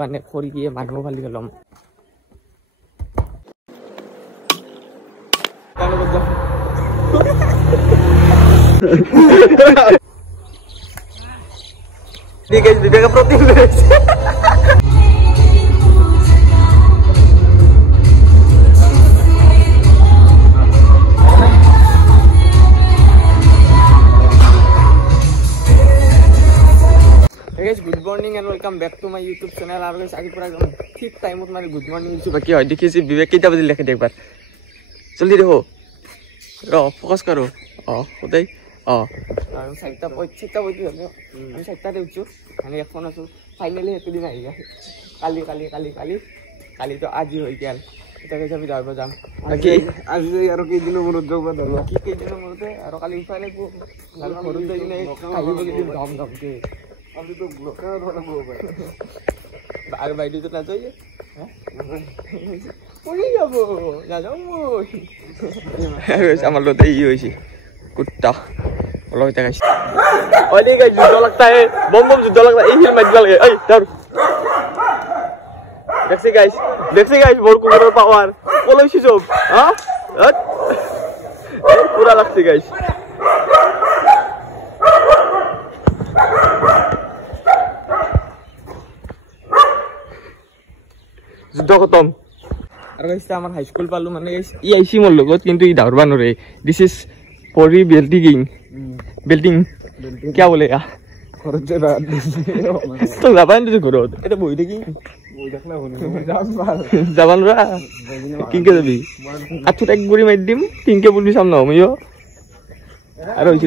কাৰণে কৰি দিয়ে মানুহ ফালি ল'ম ঠিক আছে বিবেকা প্রতিম রয়েছে good morning and welcome back to my YouTube channel और गाइस आज पूरा एकदम ठीक टाइम में मारे गुड मॉर्निंग दिसु बाकी है देखिए विवेक कितना बजे लेके देख बार जल्दी देखो रो फोकस करो होतै আমি সাইটটা পয়টা বইতে হলো আমি সাইটটাতে উঠছো আমি এখন আছো ফাইনালি হেতু দিন আইয়া কালি কালি কালি কালি কালি তো আজি হই গেল এটা কইছে আমি যাইব যাম ওকে আজি আর কি দিন মনত যাব ধরব কি কি দিন মনতে আর কালি ফাইলে লাগা মরুন দেই নাই কালি বলি দিন দাম দাম কে আমি তো ব্লকা ধরা বলব আর বাইরে তো না যাই হ্যাঁ ওই যাব না যাও আমার লতে ই হইছে कुत्ता बोलो इतना गाइस और ये गाइस जुद्ध लगता है बम बम जुद्ध लगता है ये हिल मत लगे ए डर देखिए गाइस बोर को कर पावर बोलो इसी जो हां पूरा लगती गाइस जुद्ध खत्म और गाइस আমার হাই স্কুল পালু মানে গাইস ই আইছি মোর লগত কিন্তু ই দাউরবা নরে দিস ইজ पोरी बिल्डिंग क्या बोलेगा तो जापान तो करो ये तो बोई देखी जापान रा किंके যাবি আচ্ছা এক গুড়ি মার দিম কিংকে বলবি সামনে আমিও আর হইছে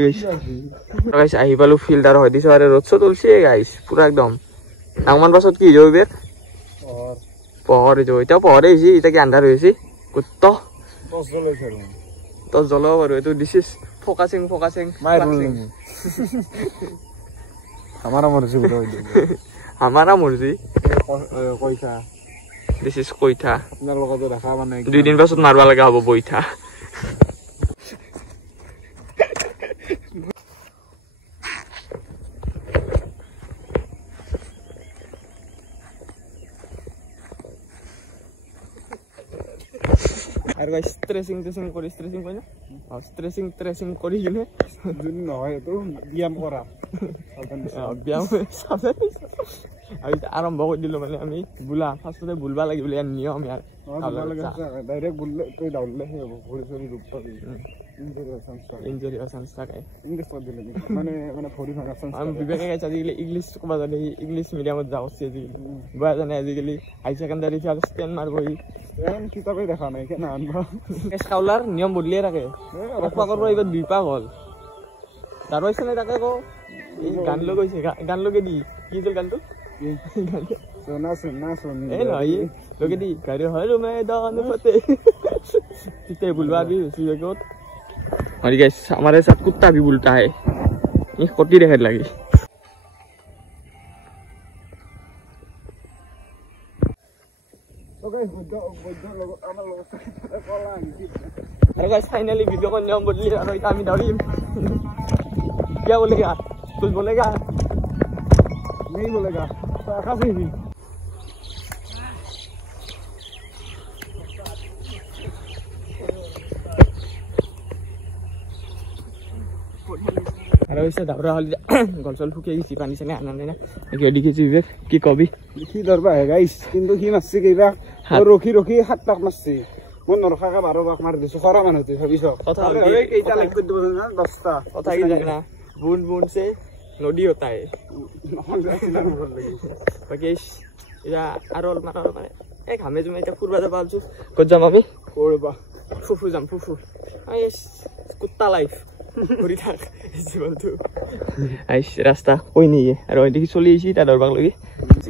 গাইস আহি পালো ফিল্ডার হয় দিছে আরে রোদ চলছে গাইস পুরা একদম নামান পাছত কি হইবে পহরে जो এটা পহরে হইছে এটা কি আন্ধার হইছে কুত্তা तो जलो बारो तो दिस इज फोकसिंग हमारा मर्जी बोलो हमारा मर्जी कोइथा दिस इज कोइथा अपना लोग तो रखा माने 2 दिन पाছত मारवा लगा हबो बोइथा আর গাইস স্ট্রেচিং করি কই না স্ট্রেচিং করি কিনে যদি নহয় তো ব্যায়াম করা ব্যায়াম আমি আরম্ভ করে দিল মানে আমি বুলা ফার্স্টতে বুলবা লাগি বলে নিয়ম ইয়ার ডাইরেক্ট বুললে তুই ডাউললে হে ভরি সরি রূপ পাবি ইনজুরি চান্স থাকে ইংলিশ পড় দিলে মানে ভরি ভাঙা চান্স আমি বিবেকে গাইছ আজিকালি ইংলিশ কবা জানি ইংলিশ মিডিয়ামত যাওছি আজিকালি বয়া জানে আজিকালি হাই সেকেন্ডারি ফেল স্ট্যান্ড মারবই এন কিতাবে দেখা নাই কেন আনবা স্কাউলার নিয়ম বদলিয়ে রাখে রপা করব এবার দুই পাক হল দারইছে না তাকে কো এই গান লগইছে গান লগে দি কি চল গানটো सोना ए नहीं लोगे दी करे हर मैदान फतेह कितने बुलवा भी उसी जगह और गाइस हमारे साथ कुत्ता भी बुलता है ये कोटी देखने लगी अरे गाइस फाइनली वीडियो को नियम बदली और इतना दौड़ी क्या बोलेगा कुछ बोलेगा नहीं बोलेगा काफी भी अरे वैसे दावरा हल गलसल फुके गई पानी से आना नहीं ना रेडी के विवेक की कवि लिखी दरबा है गाइस किंतु ही मारছে কিবা और रखी हाथ पाक मारছে মন নরখাকা 12 পাক মার দিছো খরা মান হতে ভাবিছো কথা হই এইটা লাগবে দিব না 10টা কথা কি জানি না বুন বুন से নদী होता है বাকি এটা আর অল মারা মানে এক হামে জমে এটা ফুরবা যা ভাবছো কত যাম আমি ওরবা ফুফু যাম ফুফু আইস কুত্তা লাইফ ঘুরি থাক জীবনটো আইস রাস্তা কই নিয়ে আর ওই দেখি চলি আইছি তা দরবাক লাগি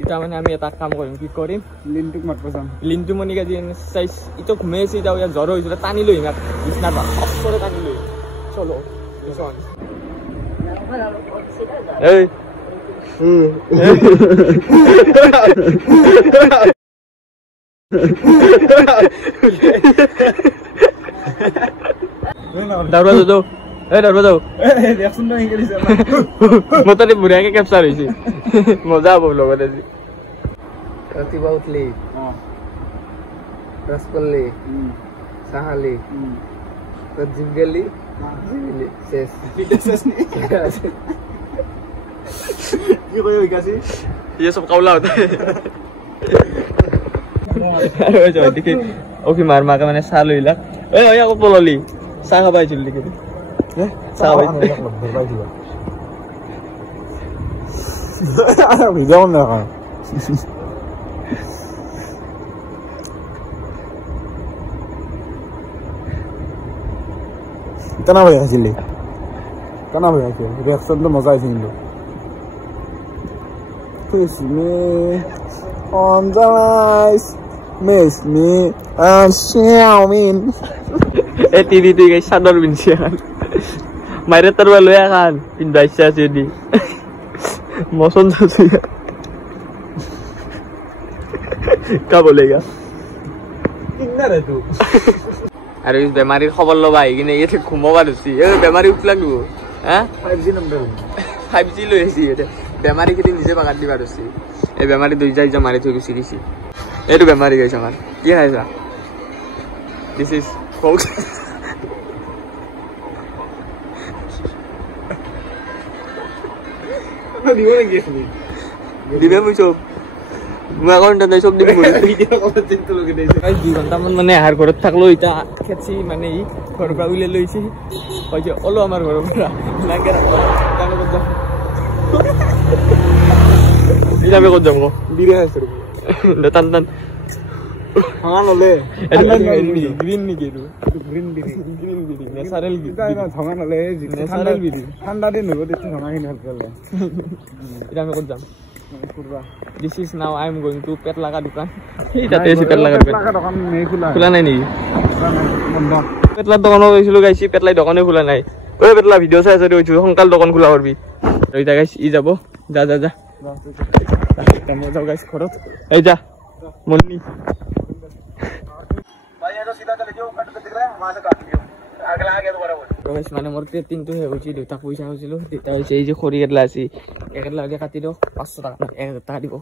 এটা মানে আমি এটা কাম কৰিম কি কৰিম লিন্টুক মাতব যাম লিন্টু মনিকা জি সাইজ ইতো ঘুমেছি যাও ইয়া জ্বর হইছিল টানি লই না বিছনাত অসরে টানি লই চলো বিছন এই दरवाजा दो दरवाजा मत बुढ़िया के कैप्चर मजा हम लोग ৰাতিপুৱা উঠলি ব্ৰাছ কৰলি চাহ খালি তাত জিম গেলি শেষ কি কয় বিকাশী ये सब काउला होता है ओके मार माका माने साल होइला ए ओया को पलली सा खाबाय छिल लिखे हे सा खाबाय भरबाय दिबा आ भिजाउ न का तना भय आछिले तना भय आछिले रिएक्शन तो मजा आइछ किन्तु Kiss me on the eyes, miss me and Xiaomin. Tidi guys, sadar binsian. Mari terlalu ya kan, pindah sini. Moson satu ya. Kau boleh ya? Tinggal itu. Harus bemari khabar lo baik ini ya kumau baru sih. Bemari ulang dulu. 5G number. 5G lo ya sih. বেমারি কেদি নিজে বাগান দিবা রছি এই বেমারি দুই যাই মারি থই গুছি গেছি এটো বেমারি গাইছ আমার কি খাইছা দিস ইজ কোক না দিও না গেছলি দিবে মই সব মই এখন তাই সব দিম বলি ভিডিও কত চিন্তা লগে দেইছে গাইস 2 ঘন্টা মানে আহার ঘরত থাকলো এটা খেছি মানে ই ঘর পৰা উলে লইছি কইছে ওলো আমাৰ ঘৰ পৰা লাগে কানে কত Ini kami kau jamu, diri hasil. Datang. Hangan oleh. Green ni gitu. Green biri. Natural gitu. Kita ini hangan oleh. Natural biri. Tanda deh nugo itu hangan ini hasil. Ini kami kau jamu. This is now I am going to pet laga dukan. Ini tadi si pet laga dukan. Pet laga dukan नहीं खुला. खुला नहीं नी. बंद. Pet laga dukan itu selalu guys si pet laga dukan खुला नहीं. Oh pet laga video saya sudah ujuk. Hongkal dukan खुला orbi. Jadi guys, ini jabo. जा तमे जाओ गाइस खरत ए जा मुन्नी भाई ये तो सीधा चले जाओ कट के दिख रहा है वहां से काट लियो अगला आ गया तो बराबर तो गाइस माने मोर 3 तो है होची देता पैसा होছিলো দেতা হইছে এই যে খড়ি গেটলা আছে একলা লাগে কাটি দাও 500 টাকা 1000 টাকা দিব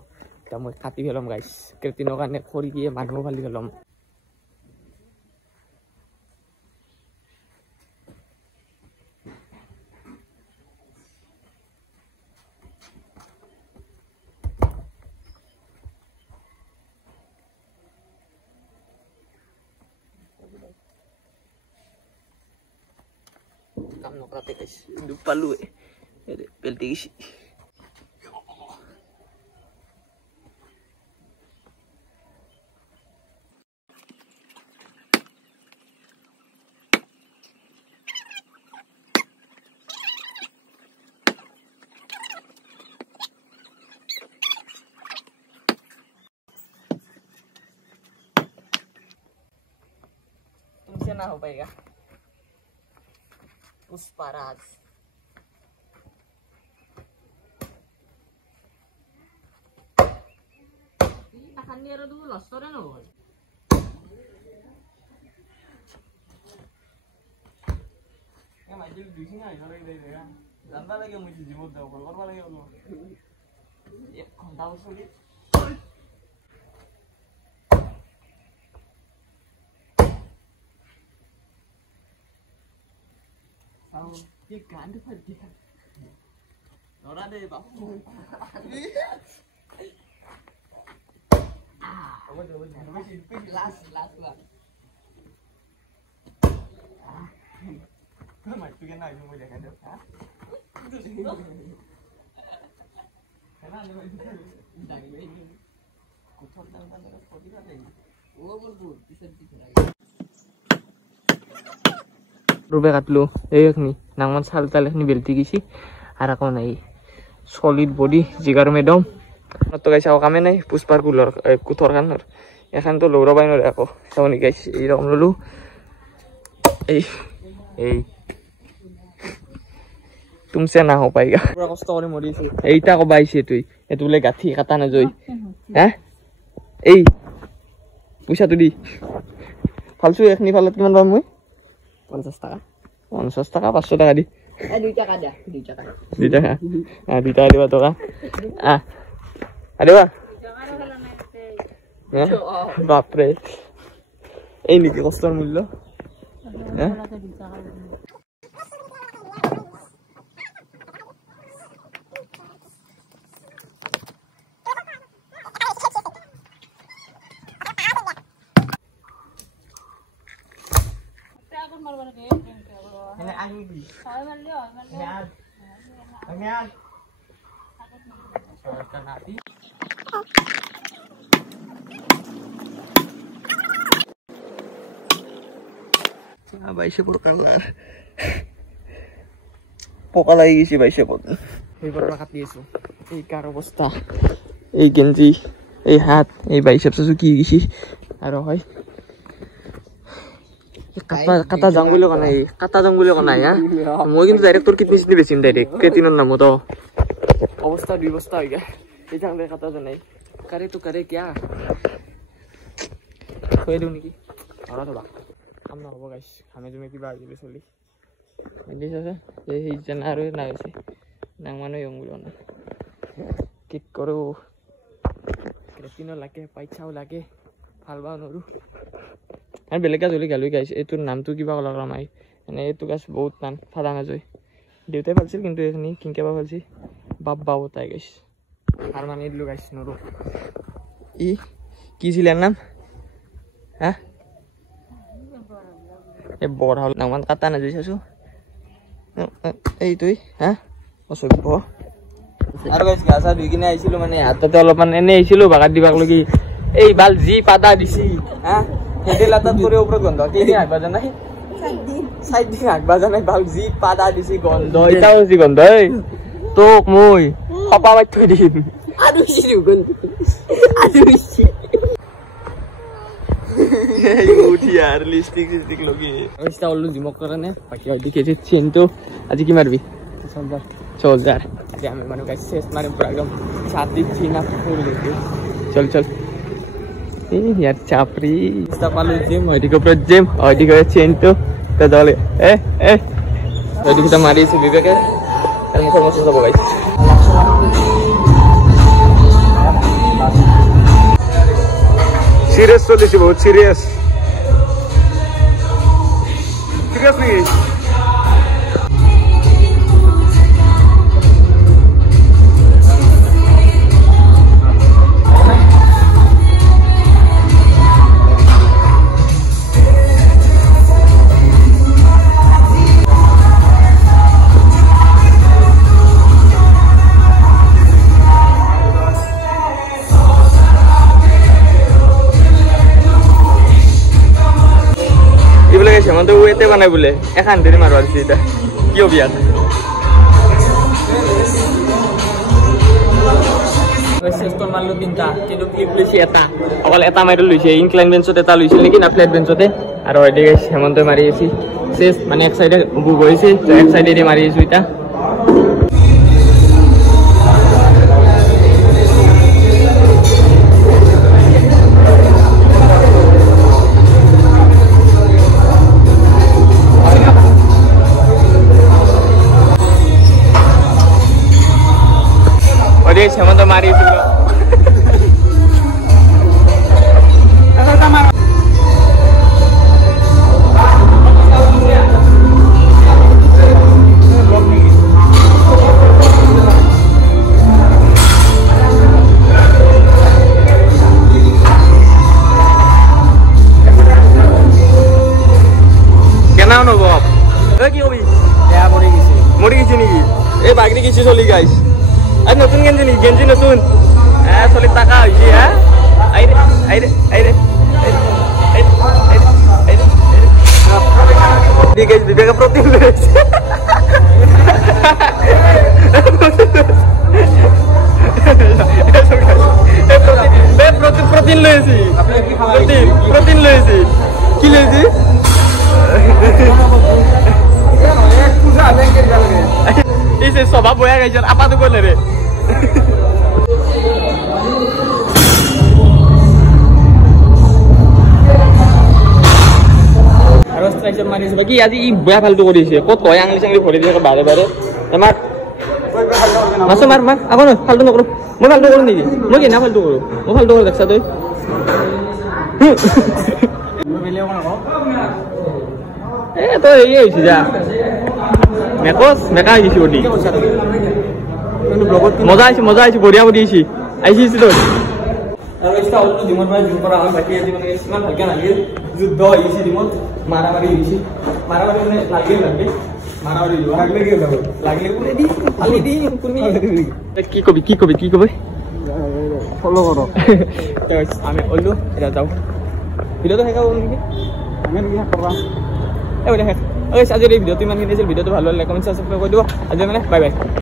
তা মই কাটি ফেলম গাইস ক্ৰেতিনৰ কাৰণে খড়ি দিয়ে মানুহ ফালি ফেলম Kamu nak rata guys, lupa lu ada pelti isi. Tumisnya nah apa ya? Pusparas. Akan dia dulu loh, sore nol. Ya majul di sini aja lagi deh ya. Lamba lagi mau cuci motor, kalau lagi Allah. Ya, kau tahu sulit. ये गांड फट गया Nora दे बापू last मत तू ना जो मुझे कहते हां है ना जागी भाई कुछ होता है मेरा फोटो का देंगे वो बोल दो टी-शर्ट दिख रहा है रुपे काटलो एकनी नांगमान साल तालेखनी बेल्टी गइছি আর আকো নাই সলিড বডি জিগার মেডম তো গাইছ আও কামে নাই পুষ্পার কুলর কুথর কানর এখন তো লৌরা বাইন রে আকো সামনে গাইছ এই রকম ললু এই এই तुमसे ना हो पाएगा पूरा कष्ट করে মরিছি এইটা কো বাইছে তুই এতুলে গাথি কাটা না জই হ্যাঁ এই পয়সা তুই দি ফালছু একনি ফালত কিমান পাম মই 50 টাকা 50 টাকা 500 টাকা দি 2 টাকা দে 2 টাকা 2 টাকা 2 টাকা দিবা তোকা আ আদেবা বাপৰে এই নেকি কষ্টৰ মূল্য বাইশেপৰ কালাৰ পকা লাগি গৈছে বাইশেপত এইবাৰ কাটি আছো এই কাৰ অৱস্থা এই গেঞ্জি এই হাত এই বাইশেপ চাচো কি গৈছে আৰু হয় কাটা যাওঁ বুলি কোৱা নাই কাটা যাওঁ বুলি কোৱা নাই মই কিন্তু ডাইৰেক্ট তোৰ কিডনি চিডনি বেচিম ডাইৰেক্ট ক্ৰেটিনৰ নামত অৱস্থা দুই বস্তা হৈ গা এইটালে কাটা যোৱা নাই কাৰে তো কাৰে কিয়া থৈ দিওঁ নেকি ঘৰত হ'বা কাম নহ'ব গাইছ ঘামে জুমে কিবা আহিলে চলি দেখিছে এই জানা আৰু নাই হৈছে নাং মানুহ ইয়ং বুলি কোৱা কি কৰোঁ ক্ৰেটিনৰ লাগে পইচাও লাগে ভাল পাওঁ নোৱাৰোঁ আৰু বেলেগ গাছ হ'লে গালৈ গাইছে এইটোৰ নামটো কিবা ক'লা কৰা মাই মানে এইটো গাছ বহুত টান ফাদা নাযায় দেউতাই ভালছিল কিন্তু এইখিনি কিনকেবা ভালছি বাপ তাই গাইছ আৰু মানে দিলোঁ গাইছ নৰো ই কি ছিল ইয়াৰ নাম হা এই বৰ হ'ল নামান কাটা নাযায় চাইছোঁ এইটোই হা অসভ্য আৰু গাইছ গা চা ধুই কিনে আহিছিলোঁ মানে হাততে অলপমান এনেই আহিছিলোঁ বাগাত দিবাক লগি এই বাল যি পাতা দিছি হা সেইদিন লাতাত কৰি ওপৰত গন্ধ কেইদিন আগবা জানাই 4 দিন আগবা জানাই বাল যি পাতা দিছি গন্ধ এটাও যি গন্ধ এই তোক মই খপা বাই থৈ দিম আৰু সিৰু গন্ধ আৰু সি এই উঠি আর লিপস্টিক লগি ওইটা অলু জিমক করনে বাকি আর দিকেছি চেনটো আজি কি মারবি সোলজার আজি আমি মানে গাইস শেষ মারে পুরো একদম 7 দিন চিনা ফুল দিতে চল এই यार চাপরি ইস্তা পালো জিম ওইদিকে পুরো জিম ওইদিকে চেনটো তে দলে ওইদিকে তো মারিছে বিবেকে আর মুখের মতো যাব গাইস सीरियस तो देखिए बहुत सीरियस नहीं তো ওয়েতে বানাই বলে এখান ধরে মারবার দিছি এটা কি হবে আর সেস্টন মারলো তিনটা কিন্তু ক্লিপ লইছি এটা অকল এটা মাইরল লইছে ইনক্লাইন বেঞ্চত এটা লইছিল নেকি না ফ্ল্যাট বেঞ্চতে আর ওইদিকে গাইস হেমন্ত মারি আছি শেষ মানে এক সাইডে বুক হইছে তো এক সাইডে দি মারি আছি এটা হেমন্ত মারিয়েছিল কেন নব কি হবি মরি গেছি নাকি এই বাগরি কিছু চলি গাইস আর নতুন গেঞ্জি নতুন হ্যাঁ চলি টাকা হয়েছি হ্যাঁ আইরে বিবেকে প্রোটিন লয়েছে প্রোটিন লয়েছি প্রোটিন লয়েছি কি লয়েছি স্বভাব বয়া গেছে আপাতত করলে রে কি আজি ই বেয়া ফালতু কৰিছে ক'ত কয় আঙুলি চাঙুলি ভৰি দিয়ে বাৰে বাৰে আমাৰ মাছ মাৰ আকৌ ফালতু নকৰো মই ফালতু কৰোঁ নেকি মই কি না ফালতু কৰোঁ মই ফালতু কৰোঁ দেখছা তই তো এই হয়েছে যা মেকা গেছি ওটি মজা আইছি বঢ়িয়া বঢ়িয়েছি আইছি তো আৰু এটা অলপ জিমৰ পৰা জিম কৰা হয় বাকি আজি মানে ইমান ভালকে নালাগিল যুদ্ধ হৈছি জিমত মাৰামাৰি হৈছি মাৰামাৰি মানে লাগে মাৰামাৰি লাগলে পুৰে দি খালি দি তুমি কি কবি ফলো করো আমি ওলু এটা যাও ভিডিওটো শেষ হ'ব নেকি আমি কি কৰা এই ওলা শেষ আজি এই ভিডিওটো ইমানখিনি আছিল ভিডিওটো ভাল লাগিলে কমেন্ট সাবস্ক্ৰাইব কৰি দিব আজি মানে বাই বাই